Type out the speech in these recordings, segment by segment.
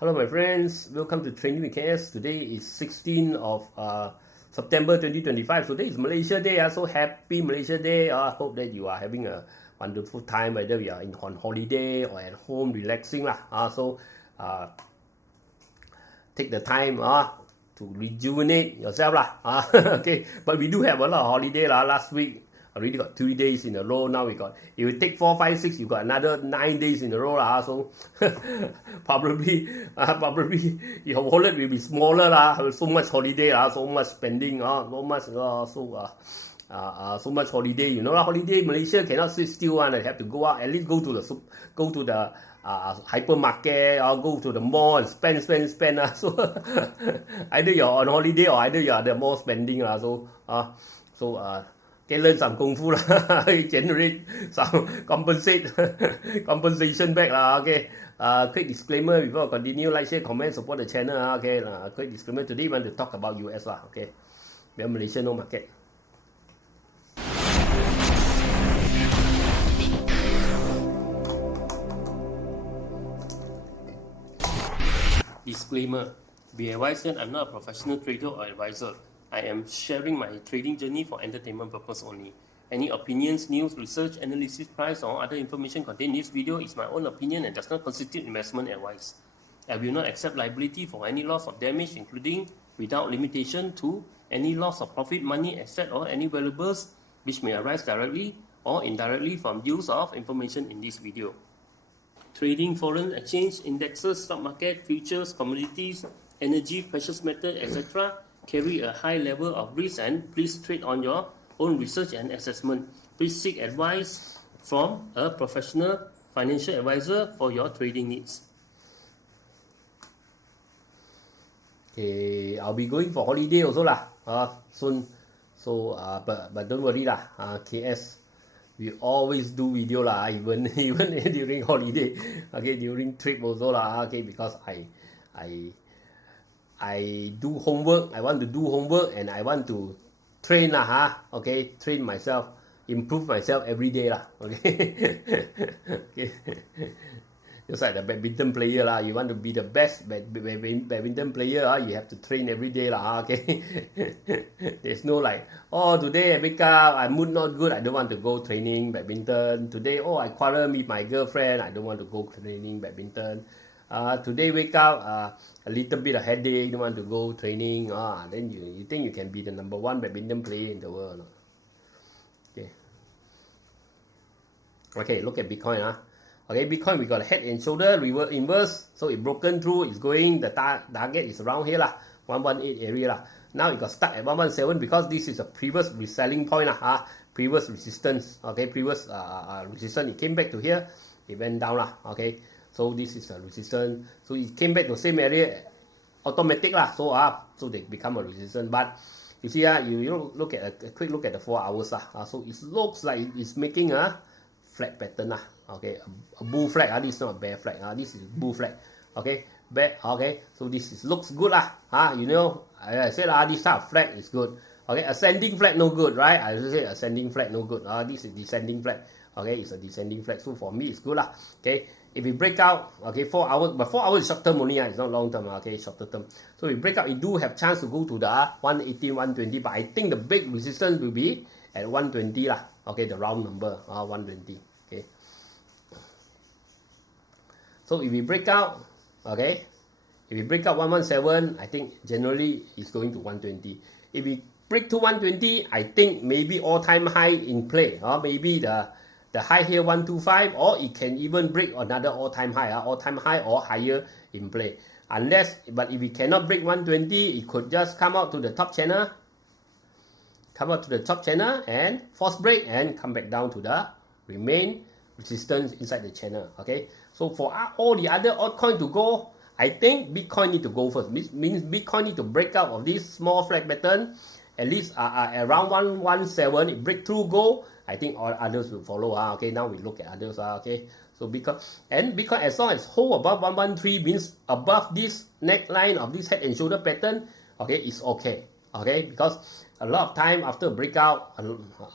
Hello my friends, welcome to Training with KS. Today is 16th of September 2025. Today is Malaysia Day, so happy Malaysia Day. I hope that you are having a wonderful time, whether you are on holiday or at home relaxing. So take the time to rejuvenate yourself. Okay, but we do have a lot of holiday. Last week already got 3 days in a row. Now we got, if you take 4, 5, 6, you got another 9 days in a row. So probably your wallet will be smaller. So much holiday, so much spending, so much holiday. You know, holiday Malaysia cannot sit still. They have to go out, at least go to the hypermarket or go to the mall and spend. So either you're on holiday or either you are the more spending. Can learn some kung fu generate some compensation back Okay. Quick disclaimer before I continue. Like, share, comment, support the channel. Okay. Quick disclaimer. Today we want to talk about US Okay. We have Malaysia no market. Disclaimer. Be advised that I'm not a professional trader or advisor. I am sharing my trading journey for entertainment purpose only. Any opinions, news, research, analysis, price, or other information contained in this video is my own opinion and does not constitute investment advice. I will not accept liability for any loss or damage, including, without limitation to, any loss of profit, money, asset, or any valuables which may arise directly or indirectly from use of information in this video. Trading foreign exchange, indexes, stock market, futures, commodities, energy, precious metal, etc. carry a high level of risk, and please trade on your own research and assessment. Please seek advice from a professional financial advisor for your trading needs. Okay, I'll be going for holiday also soon. So but don't worry KS, we always do video even during holiday. Okay, during trip also Okay, because I do homework. I want to do homework and I want to train Okay, train myself, improve myself every day Okay. Okay. Just like the badminton player you want to be the best badminton player you have to train every day Okay. There's no like, today I wake up, I mood not good, I don't want to go training badminton. Today I quarrel with my girlfriend, I don't want to go training badminton. Today wake up a little bit of headache, don't want to go training. Then you think you can be the number 1 badminton player in the world. Okay, look at Bitcoin. Okay, Bitcoin, we got a head and shoulder, reverse, inverse. So it broken through, it's going, the target is around here 118 area Now it got stuck at 117 because this is a previous reselling point previous resistance. Okay, previous resistance, it came back to here, it went down Okay. So this is a resistance. So it came back to the same area, automatic so they become a resistance. But you see you look at a quick look at the 4 hours so it looks like it's making a flag pattern Okay, a bull flag this is not a bear flag this is bull flag. Okay, okay, so this looks good you know, I said this type of flag is good. Okay, ascending flag no good, right? I just say ascending flag no good. This is descending flag. Okay, it's a descending flag. So for me, it's good Okay, if we break out, okay, 4 hours, but 4 hours is short term only. It's not long term. Okay, shorter term. So we break out, we do have chance to go to the 118, 120. But I think the big resistance will be at 120 Okay, the round number 120. Okay. So if we break out, okay, if we break out 117, I think generally it's going to 120. If we break to 120, I think maybe all-time high in play, or maybe the high here 125, or it can even break another all-time high or higher in play. But if we cannot break 120, it could just come out to the top channel, and force break and come back down to the remain resistance inside the channel. Okay, so for all the other altcoin to go, I think Bitcoin need to go first. Means Bitcoin need to break out of this small flag pattern, at least around 117. If breakthrough go, I think all others will follow. Okay, now we look at others. Okay, so Bitcoin as long as hold above 113, means above this neckline of this head and shoulder pattern, okay, it's okay. Okay, because a lot of time after a breakout,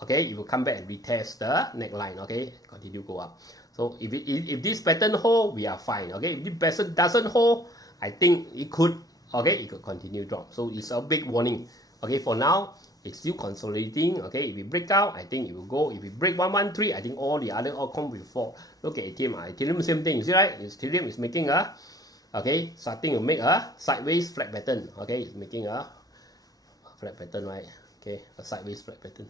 okay, it will come back and retest the neckline. Okay, continue go up. So if this pattern hold, we are fine. Okay, if this pattern doesn't hold, I think it could continue drop. So it's a big warning. Okay, for now, it's still consolidating. Okay, if we break out, I think it will go. If we break 113, I think all the other outcomes will fall. Look at Ethereum. Ethereum, same thing. You see, right? Ethereum is making a, starting to make a sideways flat pattern. Okay, it's making a flat pattern, right? Okay, a sideways flat pattern.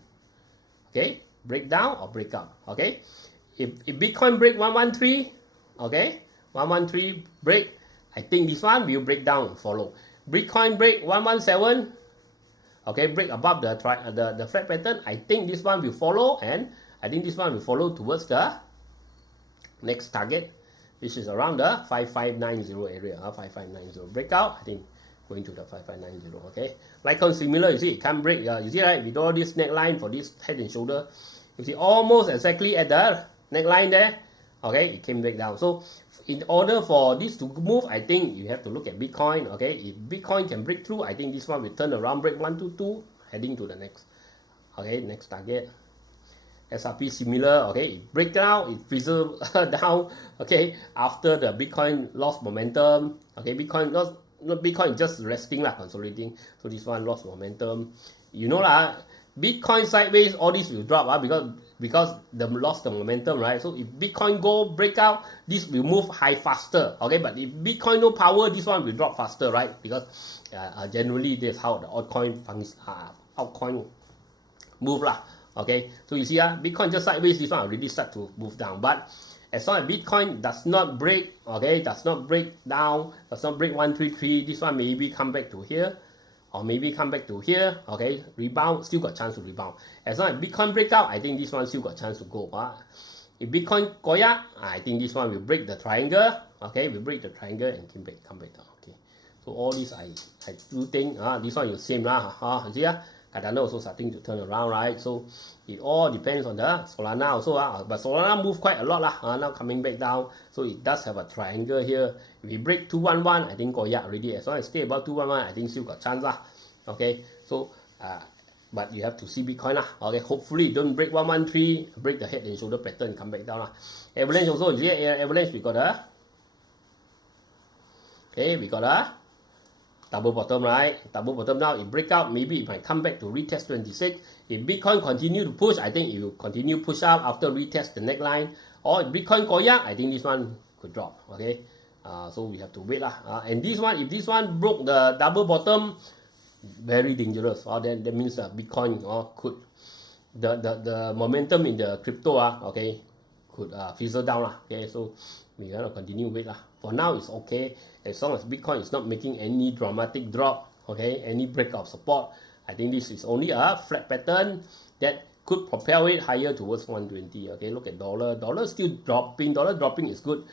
Okay, break down or break up. Okay, if Bitcoin break 113, okay, 113 break, I think this one will break down and follow. Bitcoin break 117, okay, break above the flat pattern. I think this one will follow, and I think this one will follow towards the next target, which is around the 5590 area. 5590 breakout, I think going to the 5590. Okay, like on similar, you see it can't break. You see, right, with all this neckline for this head and shoulder, you see almost exactly at the neckline there. Okay, it came back down. So in order for this to move, I think you have to look at Bitcoin. Okay, if Bitcoin can break through, I think this one will turn around, break 122, heading to the next. Okay, next target. SRP similar. Okay, it break down, it fizzle down. Okay, after the Bitcoin lost momentum. Okay, Bitcoin is just resting lah, consolidating. So this one lost momentum. You know lah, Bitcoin sideways, all this will drop because they lost the momentum, right? So if Bitcoin go breakout, this will move high faster. Okay, but if Bitcoin no power, this one will drop faster, right? Because generally that's how the altcoin move lah. Okay, so you see Bitcoin just sideways, this one already start to move down. But as long as Bitcoin does not break, okay, does not break down, does not break 133, this one maybe come back to here, or maybe come back to here. Okay, rebound, still got chance to rebound. As long as Bitcoin break out, I think this one still got chance to go. If Bitcoin koyak, I think this one will break the triangle. Okay, we break the triangle and come back down. Okay, so all this I do think this one is same lah. See Cardano also starting to turn around, right? So it all depends on the Solana also. But Solana move quite a lot lah. Now coming back down, so it does have a triangle here. If we break 211, I think koyak already. As long as stay above 211, I think still got chance lah. Okay, so but you have to see Bitcoin lah. Okay, hopefully don't break 113, break the head and shoulder pattern, come back down lah. Avalanche also, Avalanche we got a double bottom, right? Double bottom now, it break out, maybe it might come back to retest 26. If Bitcoin continue to push, I think it will continue push up after retest the neckline. Or if Bitcoin koyak, I think this one could drop. Okay, so we have to wait lah. And this one, if this one broke the double bottom, very dangerous. Then that means that Bitcoin could the momentum in the crypto okay, could fizzle down lah. Okay, so we gotta continue wait lah. For now it's okay as long as Bitcoin is not making any dramatic drop. Okay, any break of support. I think this is only a flat pattern that could propel it higher towards 120. Okay, look at dollar. Dollar still dropping. Dollar dropping is good.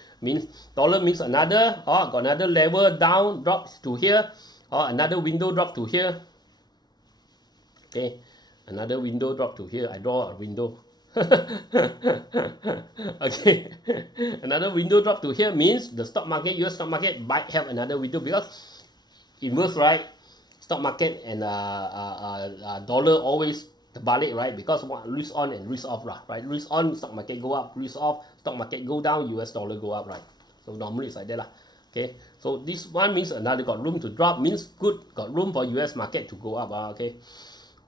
Dollar means another got another level down, drops to here, or another window drop to here. Okay, another window drop to here. I draw a window. Okay, another window drop to here means the stock market, US stock market might have another window, because inverse, right? Stock market and dollar always terbalik, right? Because risk on and risk off, right? Risk on, stock market go up. Risk off, stock market go down, US dollar go up, right? So normally it's like that lah. Okay, so this one means another got room to drop, means good, got room for US market to go up. Okay,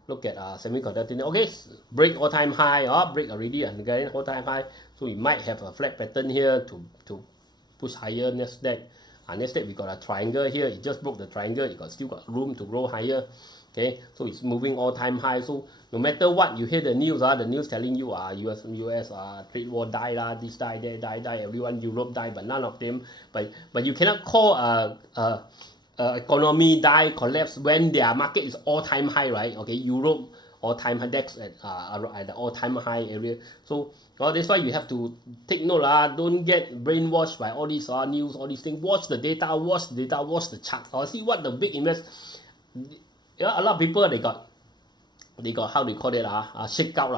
look at semiconductor. Okay, break all-time high, break already and again all-time high. So we might have a flat pattern here to push higher. Nasdaq, Nasdaq we got a triangle here. It just broke the triangle. It still got room to grow higher. Okay, so it's moving all-time high. So no matter what you hear the news, telling you US trade war die lah, this die, there die, everyone Europe die, but none of them. But you cannot call economy die, collapse when their market is all-time high, right? Okay, Europe all-time high, DAX at the all-time high area. So that's why you have to take note don't get brainwashed by all these news, all these things. Watch the data, watch the chart, see what the big investors. A lot of people they got how they call it shake out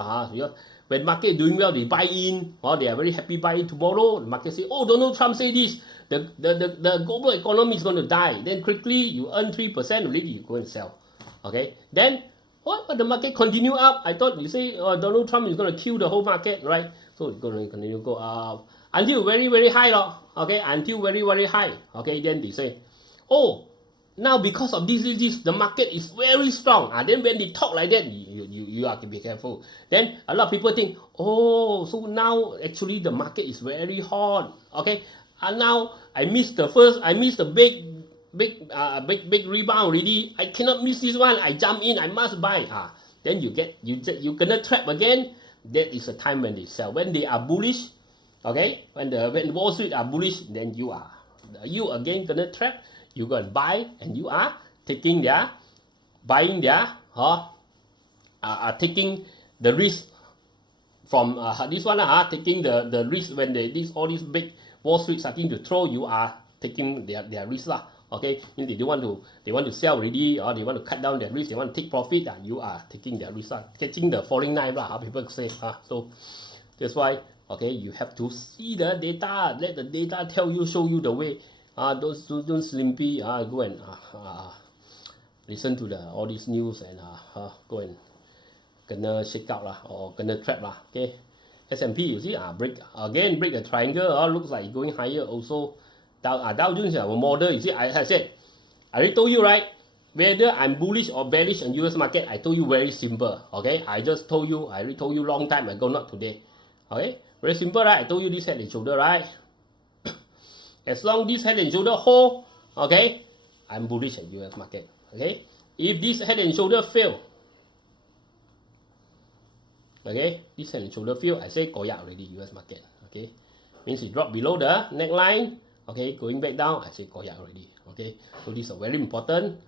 when market doing well, they buy in, or they are very happy buy in. Tomorrow the market say, oh, Donald Trump say this, the global economy is going to die. Then quickly you earn 3% already, you go and sell. Okay, then what the market continue up. I thought you say Donald Trump is going to kill the whole market, right? So it's going to continue go up until very, very high, okay, until very, very high. Okay, then they say oh, now because of this, the market is very strong. Then when they talk like that, you have to be careful. Then a lot of people think, oh, so now actually the market is very hot. Okay, and now I missed the big rebound already. I cannot miss this one. I jump in, I must buy. Then you gonna trap again. That is a time when they sell. When they are bullish, okay, when Wall Street are bullish, then you again gonna trap. You go and buy, and you are taking taking the risk from this one, taking the risk when all these big Wall Street starting to throw, you are taking their risk lah. Okay, means they want to sell already, or they want to cut down their risk, they want to take profit, and you are taking their risk lah, catching the falling knife lah. People say so that's why, okay, you have to see the data, let the data show you the way. Don't simply go and listen to all these news and go and gonna shake out lah, or gonna trap lah. Okay, S&P, you see, break the triangle, looks like going higher also. Dow Jones model, you see, I said, I already told you, right, whether I'm bullish or bearish on US market. I told you very simple. Okay, I already told you long time ago, not today. Okay, very simple, right? I told you this head and shoulder, right? As long this head and shoulder hold, okay, I'm bullish at US market. Okay, if this head and shoulder fail, okay, this head and shoulder fail, I say koyak already, US market. Okay, means it drop below the neckline. Okay, going back down, I say koyak already. Okay, so this is a very important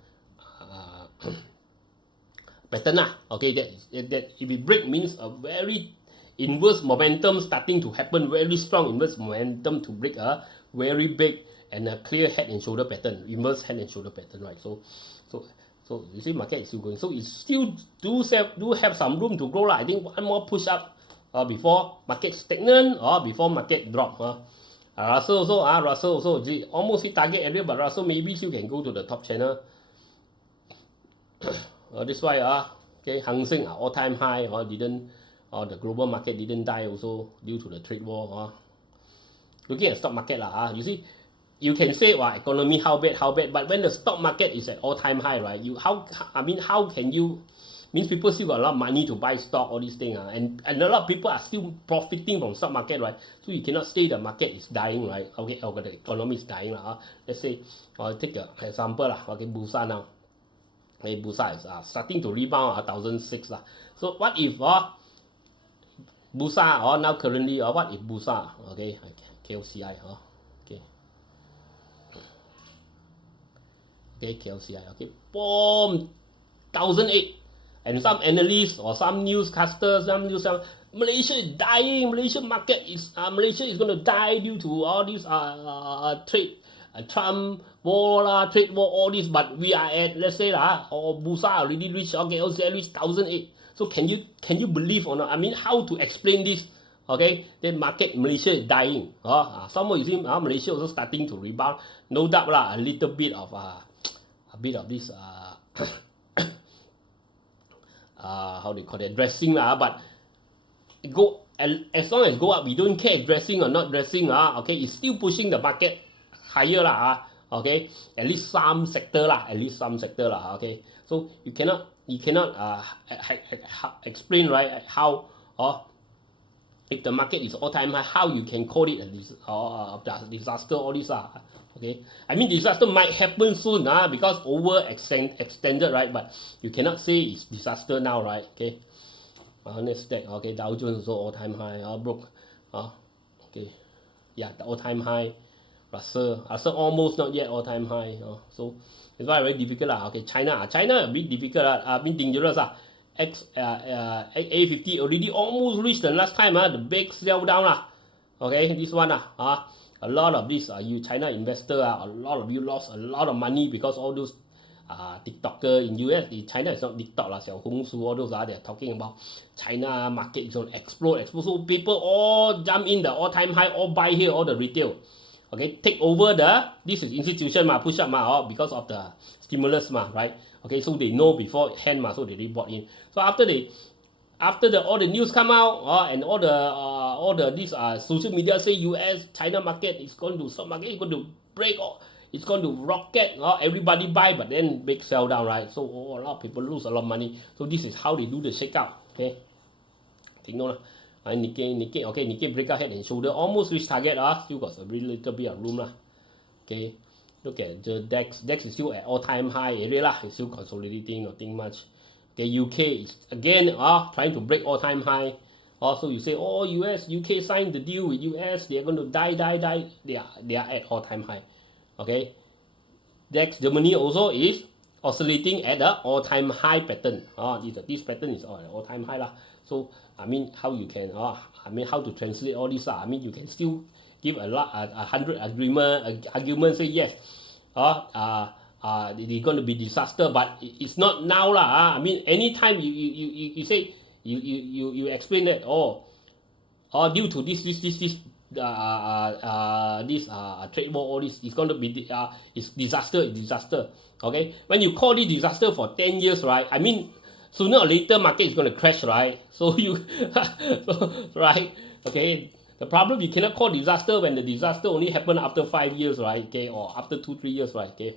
pattern lah. Okay, that if it break means a very inverse momentum starting to happen, very strong inverse momentum to break a very big and a clear head and shoulder pattern, inverse head and shoulder pattern, right? So you see, market is still going. So it still do have some room to grow lah. I think one more push up before market stagnant or before market drop. Russell also almost hit target area, but Russell maybe still can go to the top channel. That's why okay, Hang Seng all time high, the global market didn't die also due to the trade war. Looking at stock market lah, you see, you can say, economy how bad, but when the stock market is at all time high, right? How can you? Means people still got a lot of money to buy stock, all these things, and a lot of people are still profiting from stock market, right? So you cannot say the market is dying, right? Okay, or the economy is dying lah. Let's say, take an example lah. Okay, BURSA now. Okay, BURSA is starting to rebound 1,006 lah. So what if BURSA now currently what if BURSA, okay, KLCI okay, KLCI, okay, boom, 1,008. And some analysts or some newscasters, Malaysia is dying. Malaysia is going to die due to all these trade, Trump war, trade war, all this. But we are at, let's say or BURSA already reached, okay, LCI reached 1,008. So can you believe or not? How to explain this? Okay, then market Malaysia is dying. Somewhere you see Malaysia also starting to rebound. No doubt a little bit of this how they call it, dressing but go as long as go up, we don't care dressing or not dressing. Okay, it's still pushing the market higher okay, at least some sector okay. So you cannot explain, right, how if the market is all time high, how you can call it a disaster, all this okay, disaster might happen soon because extended, right? But you cannot say it's disaster now, right? Okay, next step, okay, Dow Jones also all time high, broke, okay, yeah, the all time high. Russell almost not yet all time high. So it's very difficult Okay, China a bit difficult a bit dangerous A50 already almost reached the last time the big sell down okay, this one a lot of this China investor a lot of you lost a lot of money because all those TikToker in US. China is not TikTok Xiao Hongsu, all those they are talking about China market is going to explode. So people all jump in the all time high, all buy here, all the retail. Okay, take over this is institution push up because of the stimulus right? Okay, so they know beforehand so they bought in. So after all the news come out and all the social media say US China market is going to stock market is going to break it's going to rocket, everybody buy, but then big sell down, right? So a lot of people lose a lot of money. So this is how they do the shakeout, okay? Take note. Nikkei, okay, Nikkei break out head and shoulder, almost reach target, still got a really little bit of room, okay? Look at the DAX. DAX is still at all-time high area, it's still consolidating, nothing much. Okay, UK is again trying to break all-time high. Also, you say, oh, UK signed the deal with US, they are going to die. They are at all-time high. Okay, DAX Germany also is oscillating at the all-time high pattern. This pattern is at all-time high lah. So I mean, how you can how to translate all this lah? I mean, you can still give a 100 argument say yes. It's going to be disaster, but it's not now lah. I mean, anytime you say you explain that due to this trade war, all this is going to be it's disaster. Okay, when you call it disaster for 10 years, right? I mean, sooner or later market is going to crash, right? So right? Okay. The problem, you cannot call disaster when the disaster only happened after 5 years, right? Okay, or after 2-3 years, right? Okay.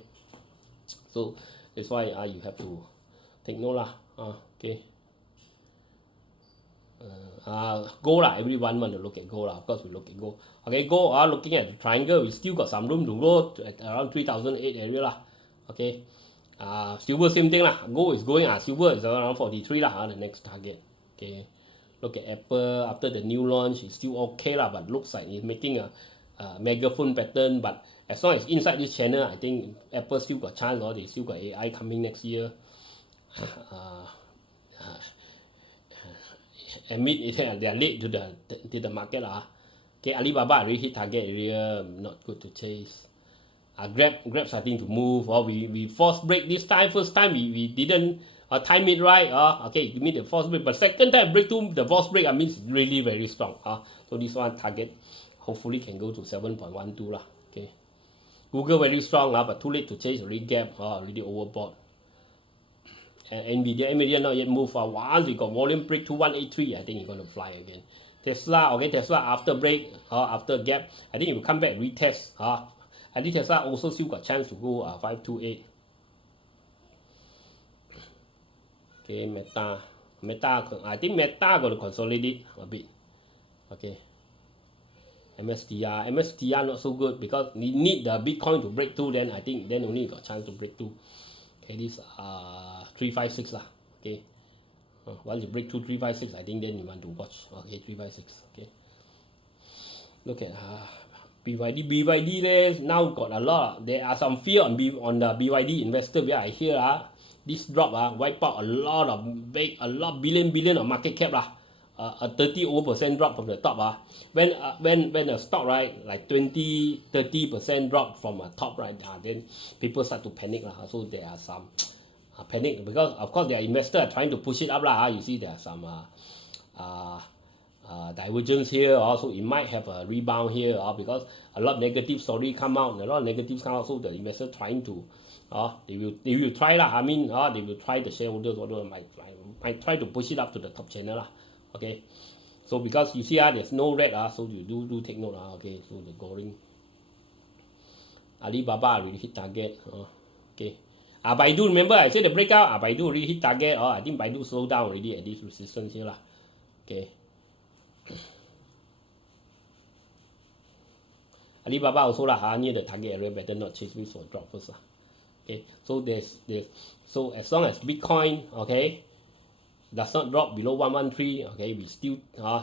So that's why you have to take note lah. Okay. Gold lah. Everyone want to look at gold lah. Of course, we look at gold. Okay, gold. Looking at the triangle, we still got some room to grow at around 3,008 area lah. Okay. Silver same thing lah. Gold is going. Silver is around 43 lah. The next target. Okay. Look at Apple after the new launch. It's still okay lah, but looks like it's making a megaphone pattern. But as long as inside this channel, I think Apple still got chance. They still got AI coming next year. Admit they are late to the market lah. Okay, Alibaba already hit target area. Not good to chase. Grab starting to move. We force break this time. First time we didn't time it right. Okay, give me the force break. But second time breakthrough, the force break means really very strong. So this one target hopefully can go to 7.12 lah. Okay. Google very strong but too late to chase. Already gap. Already overbought. And NVIDIA not yet moved. Once we got volume break to 183, I think it's going to fly again. Tesla after break, after gap, I think it will come back retest. I think Tesla also still got chance to go 528. Okay, Meta, I think Meta going to consolidate a bit. Okay. MSTR not so good because we need the Bitcoin to break through. Then I think only got chance to break through. Okay, this 356 lah. Okay, once you break through 356, I think then you want to watch. Okay, 356. Okay, look at BYD now got a lot. There are some fear on the BYD investor where I hear this drop wipe out a lot billion of market cap lah. A 30% drop from the top when a stock right like 20-30% drop from a top right then people start to panic lah. So there are some panic because of course their investors are trying to push it up lah. You see there are some divergence here also. It might have a rebound here because a lot of negative story come out. So the investors trying to they will try lah. I mean they will try, the shareholders might try to push it up to the top channel lah. Okay, so because you see there's no red so you do take note okay, so the going Alibaba really hit target. Okay, Baidu, remember I said the breakout. Baidu really hit target. I think Baidu slowed down already at this resistance here lah. Okay, Alibaba also lah near the target area, better not chase me for a drop first lah. Okay, so so as long as Bitcoin does not drop below 113, okay, we still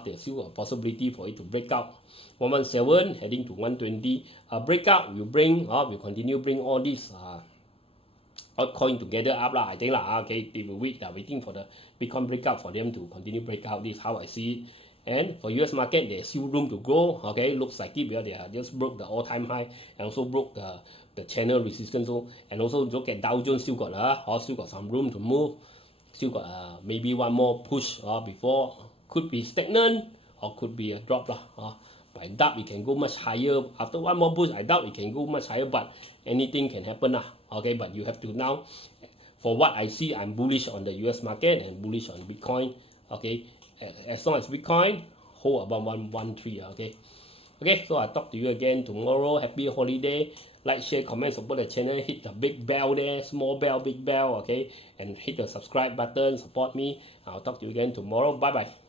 there's still a possibility for it to break out 117 heading to 120. Breakout will continue bring all these altcoin together up lah. I think lah. Okay, they will waiting for the Bitcoin breakout for them to continue break out. This is how I see it. And for US market, there's still room to grow. Okay, looks like it because they just broke the all-time high and also broke the channel resistance. And also look at Dow Jones, still got some room to move. Still got maybe one more push before, could be stagnant or could be a drop lah. But I doubt it can go much higher. After one more push, I doubt it can go much higher, but anything can happen lah. Okay, but you have to now, for what I see, I'm bullish on the US market and bullish on Bitcoin. Okay, as long as Bitcoin hold above 113. Okay, so I'll talk to you again tomorrow. Happy holiday. like, share, comment, support the channel, hit the big bell there, small bell, big bell, okay, and hit the subscribe button, support me. I'll talk to you again tomorrow. Bye bye.